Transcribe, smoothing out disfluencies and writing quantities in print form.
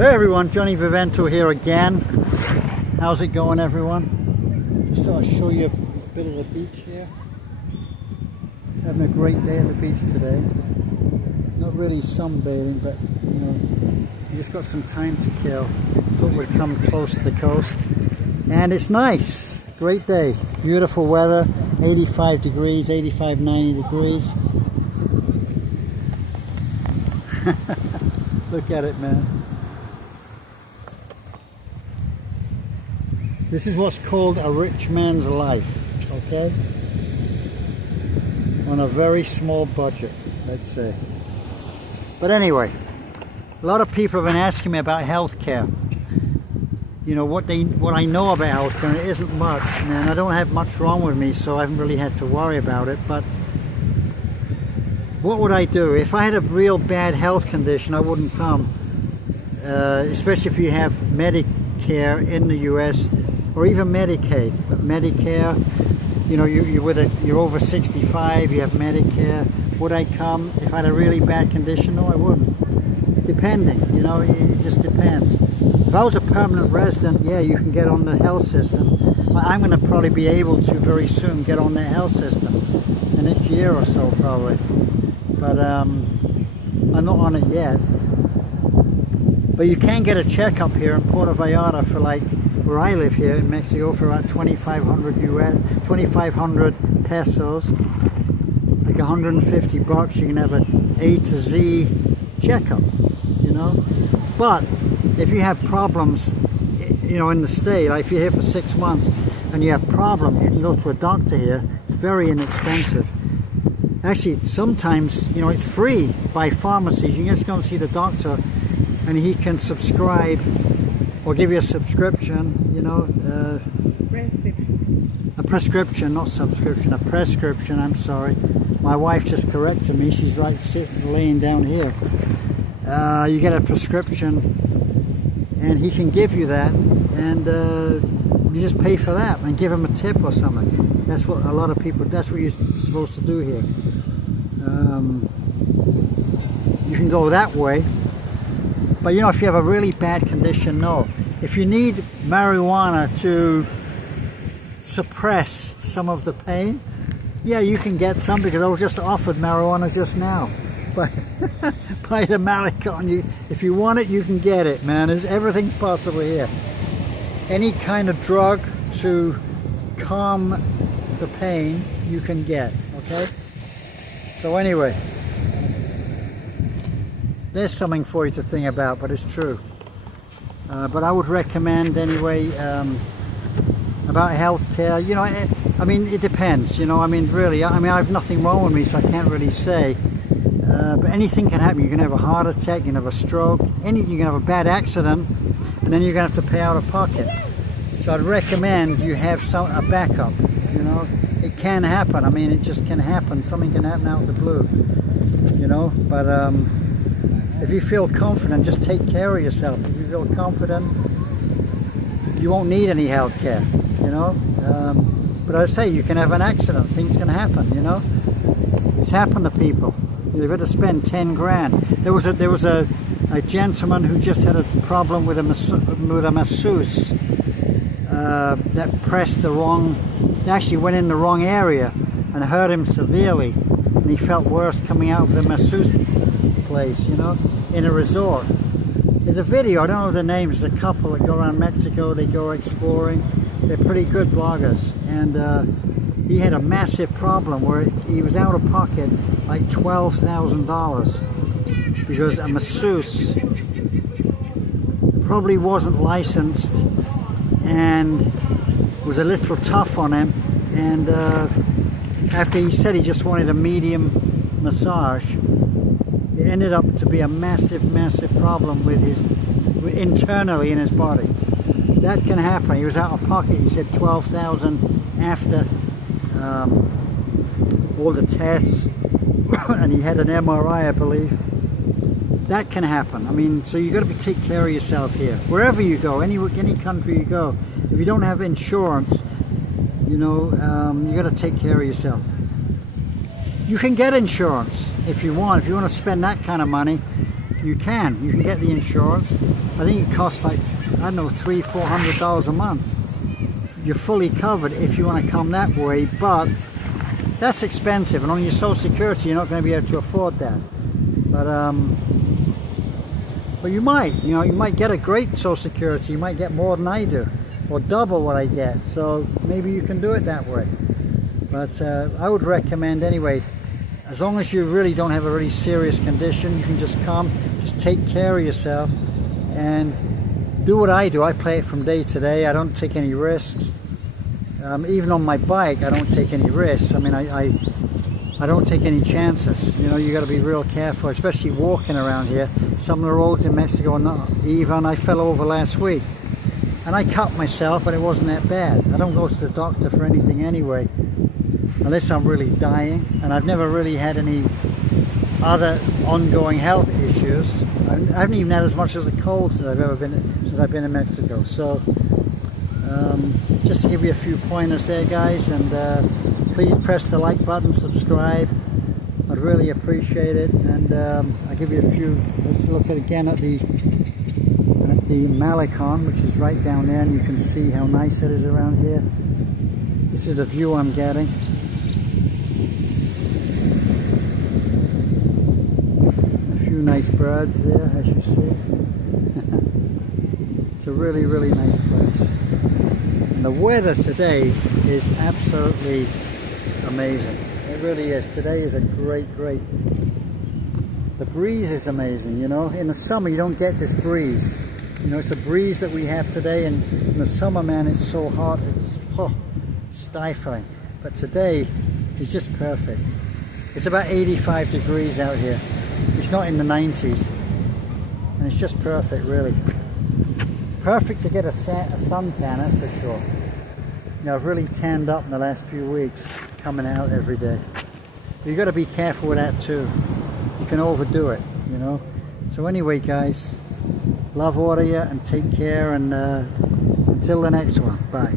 Hey everyone, Johnny Vivento here again. How's it going, everyone? Just thought I'd show you a bit of the beach here. Having a great day at the beach today. Not really sunbathing, but you know, you just got some time to kill. Thought we'd come close to the coast. And it's nice. Great day. Beautiful weather. 85 degrees, 85, 90 degrees. Look at it, man. This is what's called a rich man's life, okay? On a very small budget, let's say. But anyway, a lot of people have been asking me about healthcare. You know, what I know about healthcare, and it isn't much, man. I don't have much wrong with me, so I haven't really had to worry about it. But what would I do? If I had a real bad health condition, I wouldn't come. Especially if you have Medicare in the US, or even Medicaid. But Medicare, you know, you're over 65, you have Medicare. Would I come if I had a really bad condition? No, I wouldn't. Depending, you know, it just depends. If I was a permanent resident, yeah, you can get on the health system. But I'm going to probably be able to very soon get on the health system. In a year or so, probably. But I'm not on it yet. But you can get a checkup here in Puerto Vallarta for, like, where I live here in Mexico, for about 2,500 pesos, like 150 bucks. You can have an A to Z checkup, you know. But if you have problems, you know, in the state, like if you're here for 6 months and you have problems, you can go to a doctor here. It's very inexpensive. Actually, sometimes, you know, it's free by pharmacies. You can just go and see the doctor and he can subscribe or give you a subscription, you know. Prescription. A prescription, not subscription, a prescription, I'm sorry. My wife just corrected me. She's like laying down here. You get a prescription and he can give you that, and you just pay for that and give him a tip or something. That's what a lot of people, that's what you're supposed to do here. You can go that way, but you know, if you have a really bad condition, no. If you need marijuana to suppress some of the pain, yeah, you can get some, because I was just offered marijuana just now. But by the Malecon, if you want it, you can get it, man. Everything's possible here. Any kind of drug to calm the pain, you can get, okay? So anyway, there's something for you to think about, but it's true. But I would recommend anyway, about healthcare. You know, I mean, it depends, you know. I mean, really, I mean, I have nothing wrong with me, so I can't really say. But anything can happen. You can have a heart attack, you can have a stroke, you can have a bad accident, and then you're going to have to pay out of pocket. So I'd recommend you have a backup, you know. It can happen. I mean, it just can happen. Something can happen out of the blue, you know. But if you feel confident, just take care of yourself. If you feel confident, you won't need any health care, you know. But I say, you can have an accident. Things can happen, you know. It's happened to people. You've got to spend 10 grand. There was a gentleman who just had a problem with a masseuse that pressed the wrong, actually went in the wrong area and hurt him severely, and he felt worse coming out of the masseuse place, you know, in a resort. There's a video, I don't know the names, there's a couple that go around Mexico, they go exploring. They're pretty good bloggers, and he had a massive problem where he was out of pocket like $12,000 because a masseuse probably wasn't licensed and was a little tough on him, and after he said he just wanted a medium massage, it ended up to be a massive problem with internally in his body. That can happen. He was out of pocket, he said $12,000 after all the tests, and he had an MRI, I believe. That can happen. I mean, so you got to take care of yourself here. Wherever you go, any country you go, if you don't have insurance, you know, you got to take care of yourself. You can get insurance if you want. If you want to spend that kind of money, you can get the insurance. I think it costs like, I don't know, $300–400 a month. You're fully covered if you want to come that way, but that's expensive, and on your Social Security you're not going to be able to afford that. But you might, you know, you might get a great Social Security. You might get more than I do, or double what I get. So maybe you can do it that way. But I would recommend anyway, as long as you really don't have a really serious condition, you can just come, just take care of yourself and do what I do. I play it from day to day. I don't take any risks. Even on my bike, I don't take any risks. I mean, I don't take any chances. You know, you got to be real careful, especially walking around here. Some of the roads in Mexico are not even. I fell over last week and I cut myself, but it wasn't that bad. I don't go to the doctor for anything anyway, unless I'm really dying, and I've never really had any other ongoing health issues. I haven't even had as much as a cold since I've been in Mexico. So just to give you a few pointers there, guys, and please press the like button, subscribe. I'd really appreciate it. And I'll give you a few. Let's look at again at the Malecon, which is right down there, and you can see how nice it is around here. This is the view I'm getting. A few nice birds there, as you see. It's a really, really nice place. And the weather today is absolutely amazing. It really is. Today is a great. The breeze is amazing, you know. In the summer you don't get this breeze. You know, it's a breeze that we have today, and in the summer, man, it's so hot, it's stifling. But today is just perfect. It's about 85 degrees out here. It's not in the 90s. And it's just perfect, really. Perfect to get a suntan, that's for sure. You know, I've really tanned up in the last few weeks, coming out every day. But you've got to be careful with that too. You can overdo it, you know. So anyway, guys, love all of you and take care, and until the next one, bye.